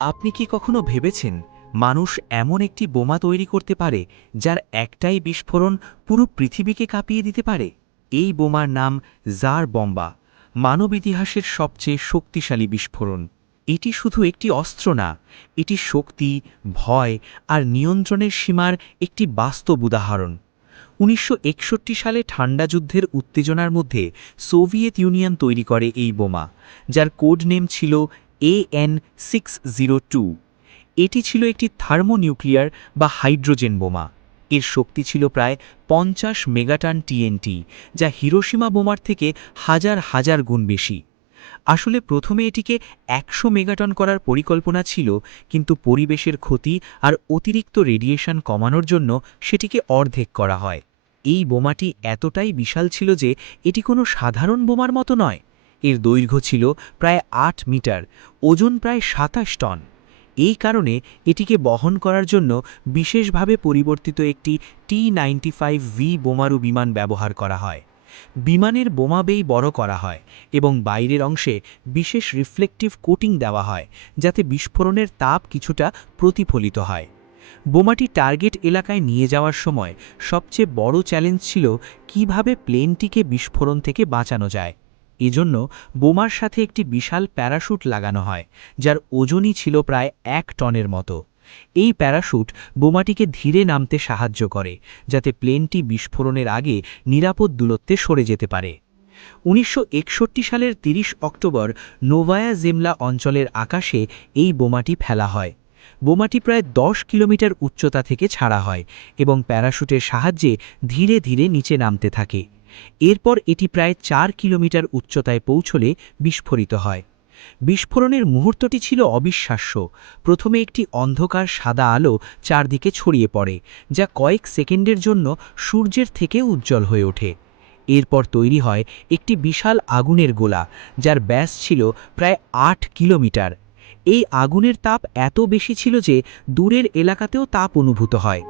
আপনি কি কখনো ভেবেছেন মানুষ এমন একটি বোমা তৈরি করতে পারে যার একটাই বিস্ফোরণ পুরো পৃথিবীকে কাঁপিয়ে দিতে পারে? এই বোমার নাম জার বম্বা, মানব ইতিহাসের সবচেয়ে শক্তিশালী বিস্ফোরণ। এটি শুধু একটি অস্ত্র না, এটি শক্তি, ভয় আর নিয়ন্ত্রণের সীমার একটি বাস্তব উদাহরণ। ১৯৬১ সালে ঠান্ডা যুদ্ধের উত্তেজনার মধ্যে সোভিয়েত ইউনিয়ন তৈরি করে এই বোমা, যার কোড নেম ছিল AN-602। এটি ছিল একটি থার্মোনিউক্লিয়ার বা হাইড্রোজেন বোমা। এর শক্তি ছিল প্রায় ৫০ মেগাটন টিএনটি, যা হিরোশিমা বোমার থেকে হাজার হাজার গুণ বেশি। আসলে প্রথমে এটিকে ১০০ মেগাটন করার পরিকল্পনা ছিল, কিন্তু পরিবেশের ক্ষতি আর অতিরিক্ত রেডিয়েশন কমানোর জন্য সেটিকে অর্ধেক করা হয়। এই বোমাটি এতটাই বিশাল ছিল যে এটি কোনো সাধারণ বোমার মতো নয়। এর দৈর্ঘ্য ছিল প্রায় ৮ মিটার, ওজন প্রায় ২৭ টন। এই কারণে এটিকে বহন করার জন্য বিশেষভাবে পরিবর্তিত একটি T-95V বোমারু বিমান ব্যবহার করা হয়। বিমানের বোমা বেই বড় করা হয় এবং বাইরের অংশে বিশেষ রিফ্লেকটিভ কোটিং দেওয়া হয়, যাতে বিস্ফোরণের তাপ কিছুটা প্রতিফলিত হয়। বোমাটি টার্গেট এলাকায় নিয়ে যাওয়ার সময় সবচেয়ে বড় চ্যালেঞ্জ ছিল কিভাবে প্লেনটিকে বিস্ফোরণ থেকে বাঁচানো যায়। এজন্য বোমার সাথে একটি বিশাল প্যারাশুট লাগানো হয়, যার ওজনই ছিল প্রায় ১ টনের মতো। এই প্যারাশুট বোমাটিকে ধীরে নামতে সাহায্য করে, যাতে প্লেনটি বিস্ফোরণের আগে নিরাপদ দূরত্বে সরে যেতে পারে। ১৯৬১ সালের ৩০ অক্টোবর নোভায়া জেমলা অঞ্চলের আকাশে এই বোমাটি ফেলা হয়। বোমাটি প্রায় ১০ কিলোমিটার উচ্চতা থেকে ছাড়া হয় এবং প্যারাশুটের সাহায্যে ধীরে ধীরে নিচে নামতে থাকে। এরপর এটি প্রায় ৪ কিলোমিটার উচ্চতায় পৌঁছলে বিস্ফোরিত হয়। বিস্ফোরণের মুহূর্তটি ছিল অবিশ্বাস্য। প্রথমে একটি অন্ধকার সাদা আলো চারদিকে ছড়িয়ে পড়ে, যা কয়েক সেকেন্ডের জন্য সূর্যের থেকে উজ্জ্বল হয়ে ওঠে। এরপর তৈরি হয় একটি বিশাল আগুনের গোলা, যার ব্যাস ছিল প্রায় ৮ কিলোমিটার। এই আগুনের তাপ এত বেশি ছিল যে দূরের এলাকাতেও তাপ অনুভূত হয়।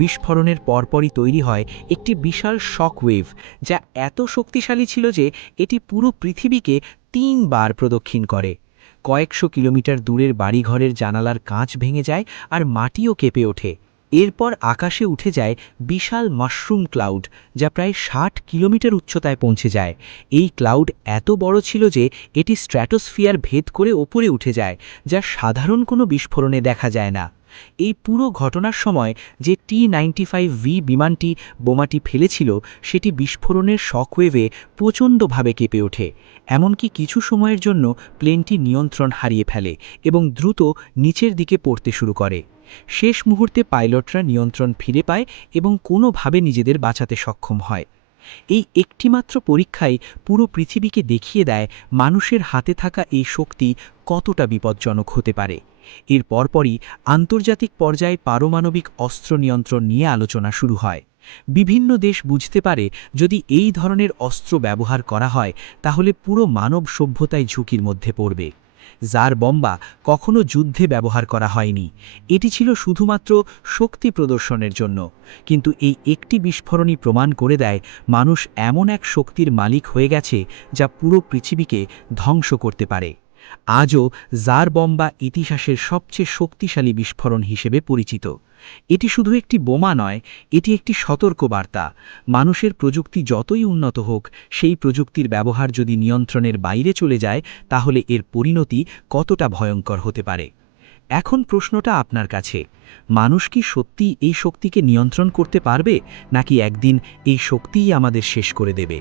বিস্ফোরণের পরপরই তৈরি হয় একটি বিশাল শকওয়েভ, যা এত শক্তিশালী ছিল যে এটি পুরো পৃথিবীকে ৩ বার প্রদক্ষিণ করে। কয়েকশো কিলোমিটার দূরের বাড়িঘরের জানালার কাঁচ ভেঙে যায় আর মাটিও কেঁপে ওঠে। এরপর আকাশে উঠে যায় বিশাল মাশরুম ক্লাউড, যা প্রায় ৬০ কিলোমিটার উচ্চতায় পৌঁছে যায়। এই ক্লাউড এত বড় ছিল যে এটি স্ট্র্যাটোস্ফিয়ার ভেদ করে ওপরে উঠে যায়, যা সাধারণ কোনো বিস্ফোরণে দেখা যায় না। এই পুরো ঘটনার সময় যে T-95V বিমানটি বোমাটি ফেলেছিল, সেটি বিস্ফোরণের শকওয়েভে প্রচণ্ডভাবে কেঁপে ওঠে। এমনকি কিছু সময়ের জন্য প্লেনটি নিয়ন্ত্রণ হারিয়ে ফেলে এবং দ্রুত নিচের দিকে পড়তে শুরু করে। শেষ মুহূর্তে পাইলটরা নিয়ন্ত্রণ ফিরে পায় এবং কোনোভাবে নিজেদের বাঁচাতে সক্ষম হয়। এই একটিমাত্র পরীক্ষাই পুরো পৃথিবীকে দেখিয়ে দেয় মানুষের হাতে থাকা এই শক্তি কতটা বিপজ্জনক হতে পারে। এর পরপরই আন্তর্জাতিক পর্যায়ে পারমাণবিক অস্ত্র নিয়ন্ত্রণ নিয়ে আলোচনা শুরু হয়। বিভিন্ন দেশ বুঝতে পারে, যদি এই ধরনের অস্ত্র ব্যবহার করা হয় তাহলে পুরো মানব সভ্যতাই ঝুঁকির মধ্যে পড়বে। জার বম্বা কখনো যুদ্ধে ব্যবহার করা হয়নি, এটি ছিল শুধুমাত্র শক্তি প্রদর্শনের জন্য। কিন্তু এই একটি বিস্ফোরণই প্রমাণ করে দেয় মানুষ এমন এক শক্তির মালিক হয়ে গেছে যা পুরো পৃথিবীকে ধ্বংস করতে পারে। আজও জার বম্বা ইতিহাসের সবচেয়ে শক্তিশালী বিস্ফোরণ হিসেবে পরিচিত। এটি শুধু একটি বোমা নয়, এটি একটি সতর্কবার্তা। মানুষের প্রযুক্তি যতই উন্নত হোক, সেই প্রযুক্তির ব্যবহার যদি নিয়ন্ত্রণের বাইরে চলে যায়, তাহলে এর পরিণতি কতটা ভয়ঙ্কর হতে পারে। এখন প্রশ্নটা আপনার কাছে, মানুষ কি সত্যি এই শক্তিকে নিয়ন্ত্রণ করতে পারবে, নাকি একদিন এই শক্তিই আমাদের শেষ করে দেবে?